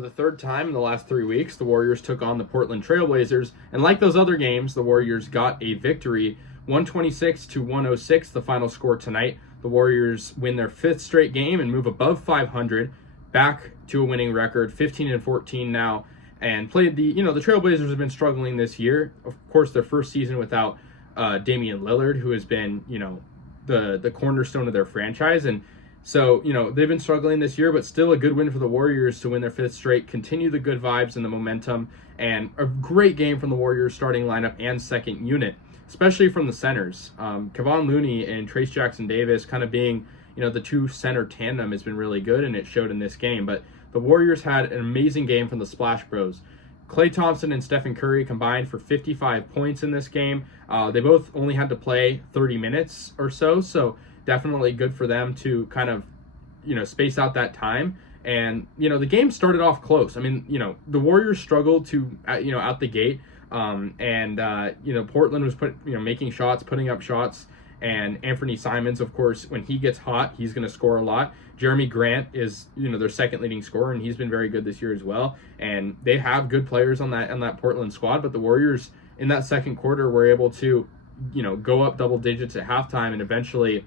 For the third time in the last 3 weeks, the Warriors took on the Portland Trail Blazers, and like those other games, the Warriors got a victory, 126-106, the final score tonight. The Warriors win their fifth straight game and move above 500, back to a winning record, 15-14 now, and played the Trailblazers have been struggling this year. Of course, their first season without Damian Lillard, who has been, the cornerstone of their franchise, and so, they've been struggling this year, but still a good win for the Warriors to win their fifth straight, continue the good vibes and the momentum, and a great game from the Warriors starting lineup and second unit, especially from the centers. Kevon Looney and Trayce Jackson-Davis kind of being, the two center tandem has been really good, and it showed in this game. But the Warriors had an amazing game from the Splash Bros. Klay Thompson and Stephen Curry combined for 55 points in this game. They both only had to play 30 minutes or so definitely good for them to kind of, space out that time. And, the game started off close. I mean, the Warriors struggled to, out the gate. Portland was making shots, putting up shots. And Anthony Simons, of course, when he gets hot, he's going to score a lot. Jeremy Grant is, their second leading scorer, and he's been very good this year as well. And they have good players on that Portland squad. But the Warriors in that second quarter were able to, go up double digits at halftime and eventually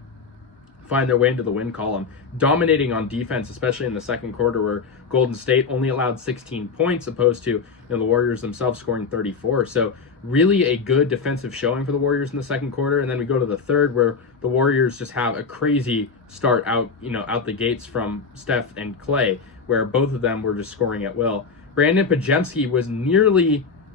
find their way into the win column, dominating on defense, especially in the second quarter where Golden State only allowed 16 points opposed to the Warriors themselves scoring 34. So really a good defensive showing for the Warriors in the second quarter. And then we go to the third where the Warriors just have a crazy start out the gates from Steph and Klay, where both of them were just scoring at will. Brandon Podziemski was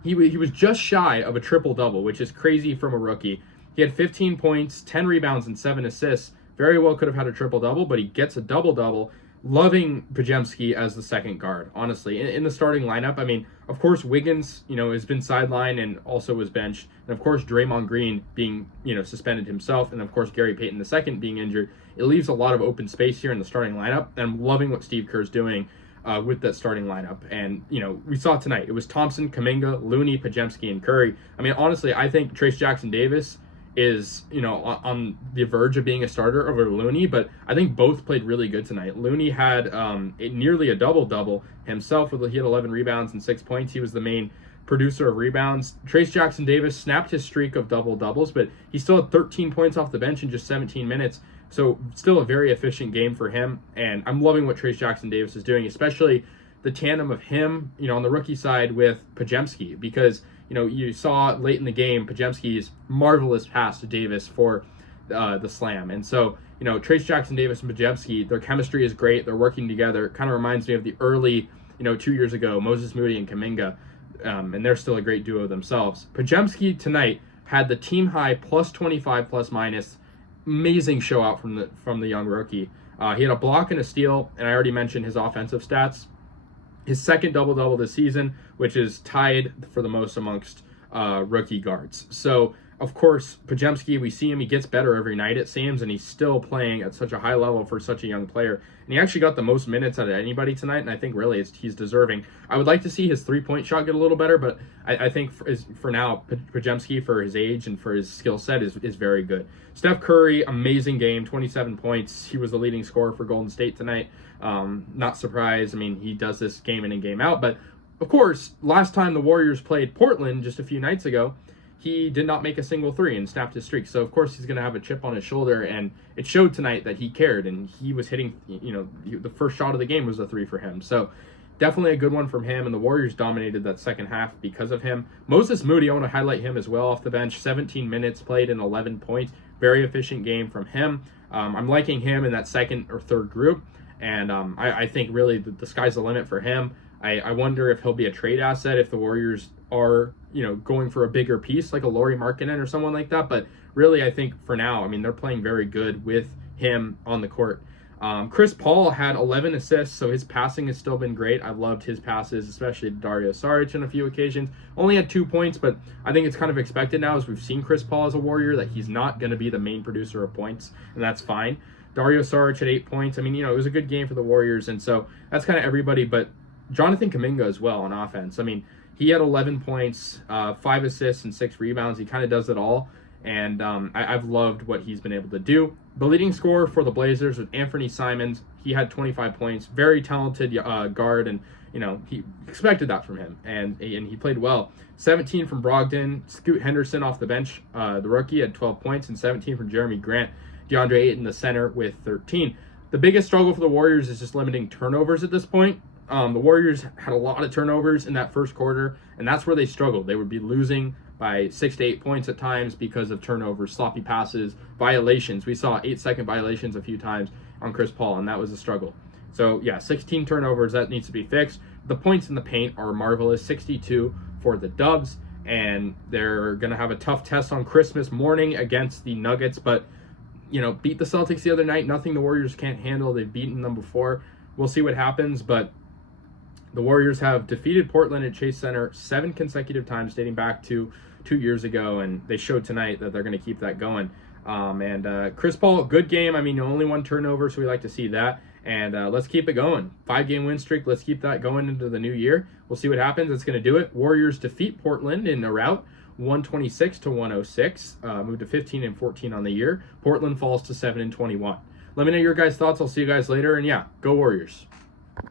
he was just shy of a triple-double, which is crazy from a rookie. He had 15 points, 10 rebounds, and 7 assists. Very well could have had a triple-double, but he gets a double-double. Loving Podziemski as the second guard, honestly. In the starting lineup, I mean, of course, Wiggins, has been sidelined and also was benched. And, of course, Draymond Green being, suspended himself. And, of course, Gary Payton II being injured. It leaves a lot of open space here in the starting lineup. And I'm loving what Steve Kerr's doing with that starting lineup. And, we saw tonight. It was Thompson, Kuminga, Looney, Podziemski, and Curry. I mean, honestly, I think Trayce Jackson-Davis is, on the verge of being a starter over Looney, but I think both played really good tonight. Looney had nearly a double-double himself. He had 11 rebounds and 6 points. He was the main producer of rebounds. Trayce Jackson-Davis snapped his streak of double-doubles, but he still had 13 points off the bench in just 17 minutes. So still a very efficient game for him, and I'm loving what Trayce Jackson-Davis is doing, especially the tandem of him, on the rookie side with Podziemski, because you saw late in the game Podziemski's marvelous pass to Davis for the slam. And so, Trayce Jackson-Davis and Podziemski, their chemistry is great. They're working together. It kind of reminds me of the early, 2 years ago, Moses Moody and Kuminga, and they're still a great duo themselves. Podziemski tonight had the team high plus 25 plus minus. Amazing show out from the young rookie. He had a block and a steal, and I already mentioned his offensive stats. His second double-double this season, which is tied for the most amongst rookie guards. So, of course, Podziemski, we see him, he gets better every night, it seems, and he's still playing at such a high level for such a young player. And he actually got the most minutes out of anybody tonight, and I think really he's deserving. I would like to see his three-point shot get a little better, but I think for now, Podziemski, for his age and for his skill set, is very good. Steph Curry, amazing game, 27 points. He was the leading scorer for Golden State tonight. Not surprised. I mean, he does this game in and game out, but of course, last time the Warriors played Portland just a few nights ago, he did not make a single three and snapped his streak. So, of course, he's going to have a chip on his shoulder, and it showed tonight that he cared, and he was hitting, the first shot of the game was a three for him. So, definitely a good one from him, and the Warriors dominated that second half because of him. Moses Moody, I want to highlight him as well off the bench. 17 minutes played and 11 points. Very efficient game from him. I'm liking him in that second or third group, and I think really the sky's the limit for him. I wonder if he'll be a trade asset if the Warriors are, going for a bigger piece like a Lauri Markkanen or someone like that. But really, I think for now, I mean, they're playing very good with him on the court. Chris Paul had 11 assists, so his passing has still been great. I've loved his passes, especially to Dario Saric on a few occasions. Only had 2 points, but I think it's kind of expected now, as we've seen Chris Paul as a Warrior, that he's not going to be the main producer of points, and that's fine. Dario Saric had 8 points. I mean, it was a good game for the Warriors, and so that's kind of everybody, but Jonathan Kuminga as well on offense. I mean, he had 11 points, 5 assists, and 6 rebounds. He kind of does it all, and I've loved what he's been able to do. The leading scorer for the Blazers was Anthony Simons. He had 25 points. Very talented guard, and he expected that from him, and he played well. 17 from Brogdon. Scoot Henderson off the bench, the rookie, had 12 points, and 17 from Jeremy Grant. DeAndre Ayton, the center, with 13. The biggest struggle for the Warriors is just limiting turnovers at this point. The Warriors had a lot of turnovers in that first quarter, and that's where they struggled. They would be losing by 6 to 8 points at times because of turnovers, sloppy passes, violations. We saw 8-second violations a few times on Chris Paul, and that was a struggle. So, yeah, 16 turnovers, that needs to be fixed. The points in the paint are marvelous, 62 for the Dubs, and they're going to have a tough test on Christmas morning against the Nuggets, but, beat the Celtics the other night, nothing the Warriors can't handle. They've beaten them before. We'll see what happens, but the Warriors have defeated Portland at Chase Center 7 consecutive times dating back to 2 years ago, and they showed tonight that they're going to keep that going. Chris Paul, good game. I mean, only 1 turnover, so we like to see that. And let's keep it going. 5-game win streak. Let's keep that going into the new year. We'll see what happens. It's going to do it. Warriors defeat Portland in a rout, 126-106. Move to 15-14 on the year. Portland falls to 7-21. Let me know your guys' thoughts. I'll see you guys later. And yeah, go Warriors.